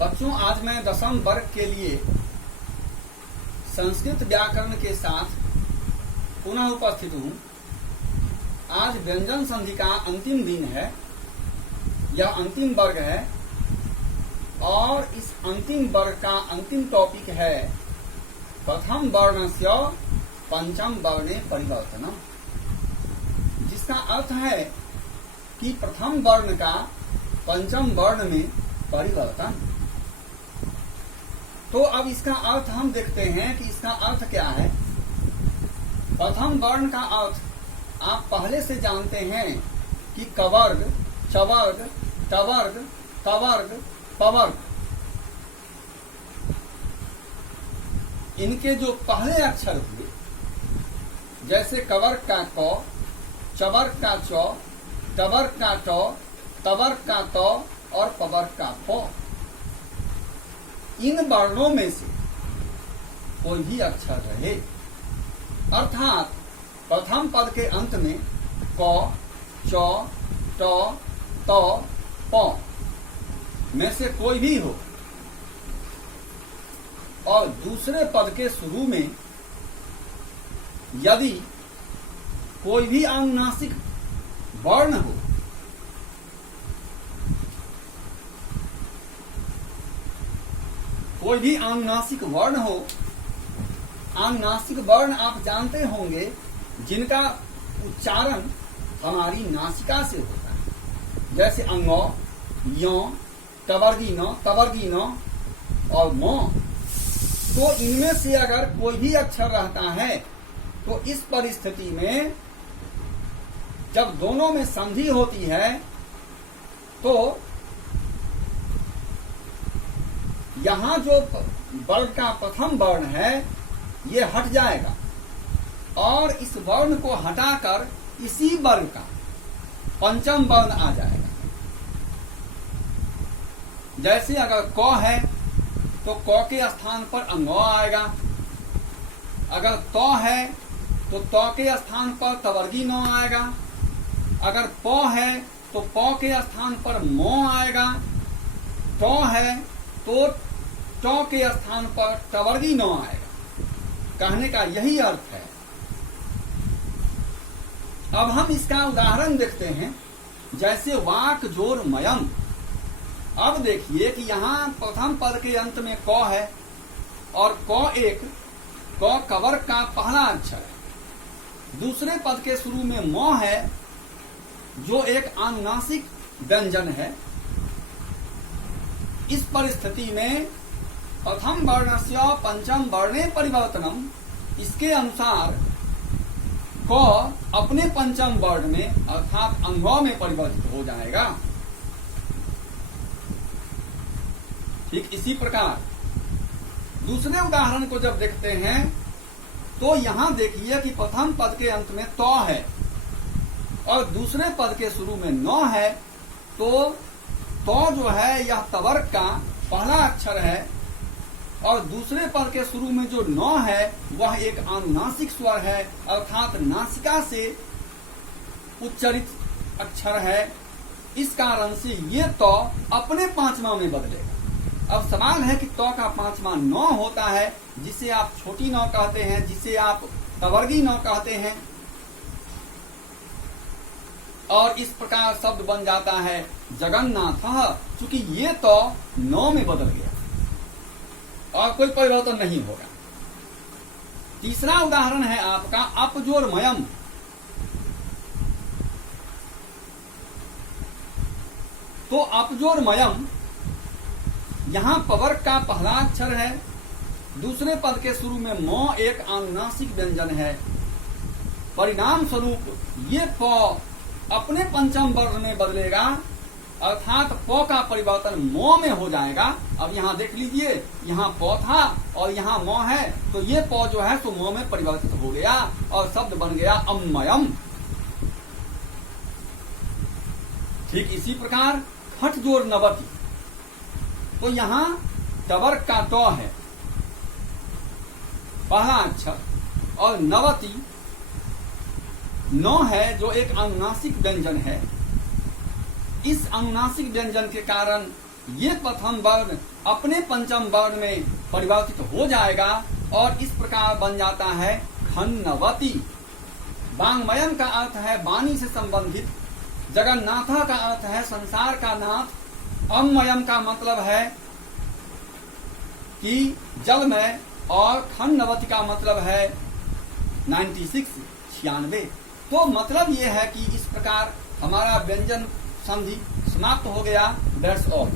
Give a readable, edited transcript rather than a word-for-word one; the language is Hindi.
बच्चों, आज मैं दसम वर्ग के लिए संस्कृत व्याकरण के साथ पुनः उपस्थित हूँ। आज व्यंजन संधि का अंतिम दिन है, यह अंतिम वर्ग है और इस अंतिम वर्ग का अंतिम टॉपिक है प्रथम वर्णस्य पंचम वर्णे परिवर्तनम, जिसका अर्थ है कि प्रथम वर्ण का पंचम वर्ण में परिवर्तन। तो अब इसका अर्थ हम देखते हैं कि इसका अर्थ क्या है। प्रथम वर्ण का अर्थ आप पहले से जानते हैं कि कवर्ग, चवर्ग, टवर्ग, तवर्ग, पवर्ग, इनके जो पहले अक्षर हुए, जैसे कवर्ग का क, चवर्ग का च, टवर्ग का ट, तवर्ग का त और पवर्ग का प, इन वर्णों में से कोई भी अक्षर रहे, अर्थात प्रथम पद के अंत में क, च, ट, त, प में से कोई भी हो और दूसरे पद के शुरू में यदि कोई भी अनुनासिक वर्ण हो, कोई भी अनुनासिक वर्ण हो। अनुनासिक वर्ण आप जानते होंगे जिनका उच्चारण हमारी नासिका से होता है, जैसे अंगो, यो, टवर्गी न और मो। तो इनमें से अगर कोई भी अक्षर रहता है तो इस परिस्थिति में जब दोनों में संधि होती है तो यहाँ जो वर्ग का प्रथम वर्ण है ये हट जाएगा और इस वर्ण को हटाकर इसी वर्ग का पंचम वर्ण आ जाएगा। जैसे अगर क है तो क के स्थान पर अंगो आएगा, अगर त है तो त के स्थान पर तवर्गी न आएगा, अगर प है तो प के स्थान पर मो आएगा, ट है तो ट के स्थान पर टवर्गी न आएगा। कहने का यही अर्थ है। अब हम इसका उदाहरण देखते हैं, जैसे वाक जोर मयम। अब देखिए कि यहाँ प्रथम पद के अंत में क है और क कवर्ग का पहला अक्षर है। दूसरे पद के शुरू में म है जो एक अनुनासिक व्यंजन है। इस परिस्थिति में प्रथम वर्णस्य पंचम वर्णे परिवर्तनम, इसके अनुसार क अपने पंचम वर्ण में अर्थात अंगों में परिवर्तित हो जाएगा। ठीक इसी प्रकार दूसरे उदाहरण को जब देखते हैं तो यहाँ देखिए कि प्रथम पद के अंत में त है और दूसरे पद के शुरू में न है। तो त जो है यह तवर्ग का पहला अक्षर है और दूसरे पद के शुरू में जो न है वह एक अनुनासिक स्वर है, अर्थात नासिका से उच्चरित अक्षर है। इस कारण से ये त अपने पांचवा में बदलेगा। अब सवाल है कि त का पांचवा न होता है, जिसे आप छोटी न कहते हैं, जिसे आप तवर्गी न कहते हैं, और इस प्रकार शब्द बन जाता है जगन्नाथ। चूंकि ये तो नौ में बदल गया और कोई परिवर्तन नहीं होगा। तीसरा उदाहरण है आपका अपजोरमयम। तो अपजोरमयम यहाँ पवर्ग का पहला अक्षर है, दूसरे पद के शुरू में मो एक अनुनासिक व्यंजन है। परिणाम स्वरूप ये प अपने पंचम वर्ण में बदलेगा, अर्थात प का परिवर्तन मो में हो जाएगा। अब यहाँ देख लीजिए, यहाँ प था और यहाँ मो है, तो ये प जो है तो मो में परिवर्तित हो गया और शब्द बन गया अम्मयम। ठीक इसी प्रकार खट जोर नवति। तो यहाँ टवर्ग का ट है पहला अक्षर और नवति न है जो एक अनुनासिक व्यंजन है। इस अनुनासिक व्यंजन के कारण ये प्रथम वर्ण अपने पंचम वर्ण में परिवर्तित हो जाएगा और इस प्रकार बन जाता है खन्नवती। वांग्मयम का अर्थ है वाणी से संबंधित, जगन्नाथा का अर्थ है संसार का नाथ, अम्मयम का मतलब है कि जलमय, और खन्नवती का मतलब है 96 तो मतलब ये है कि इस प्रकार हमारा व्यंजन संधि समाप्त हो गया। That's all.